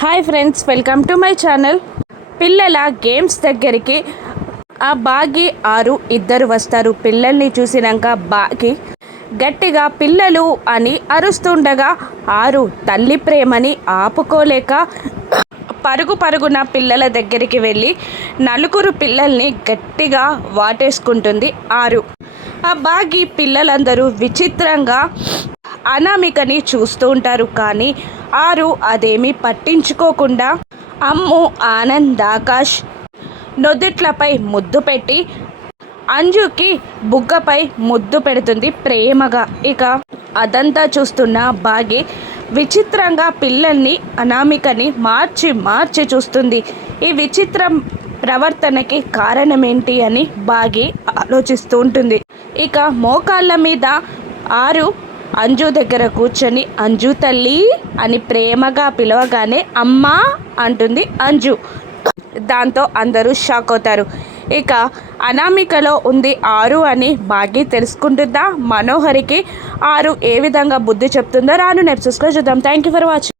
Hi friends welcome to my channel పిల్లల games దగ్గరికి ఆ బాగి ఆరు ఇద్దరు వస్తారు. పిల్లల్ని చూసినాక బాగి గట్టిగా పిల్లలు అని అరుస్తుండగా ఆరు తల్లి ప్రేమని ఆపుకోలేక పరుగు పరుగున పిల్లల దగ్గరికి వెళ్ళి నలుగురు పిల్లల్ని గట్టిగా వాటేసుకుంటుంది ఆరు. ఆ బాగి పిల్లలందరూ విచిత్రంగా అనామికని చూస్తూ ఉంటారు కానీ ఆరు అదేమీ పట్టించుకోకుండా అమ్ము ఆనంద్ ఆకాష్ నొదుట్లపై ముద్దు పెట్టి అంజుకి బుగ్గపై ముద్దు పెడుతుంది ప్రేమగా. ఇక అదంతా చూస్తున్న బాగి విచిత్రంగా పిల్లల్ని అనామికని మార్చి మార్చి చూస్తుంది. ఈ విచిత్రం ప్రవర్తనకి కారణమేంటి అని బాగి ఆలోచిస్తూ ఉంటుంది. ఇక మోకాళ్ళ మీద ఆరు అంజు దగ్గర కూర్చొని అంజు తల్లి అని ప్రేమగా పిలవగానే అమ్మా అంటుంది అంజు. దాంతో అందరూ షాక్ అవుతారు. ఇక అనామికలో ఉంది ఆరు అని బాగి తెలుసుకుంటుందా? మనోహరికి ఆరు ఏ విధంగా బుద్ధి చెప్తుందో రాను నెప్సెస్లో చూద్దాం. Thank you for watching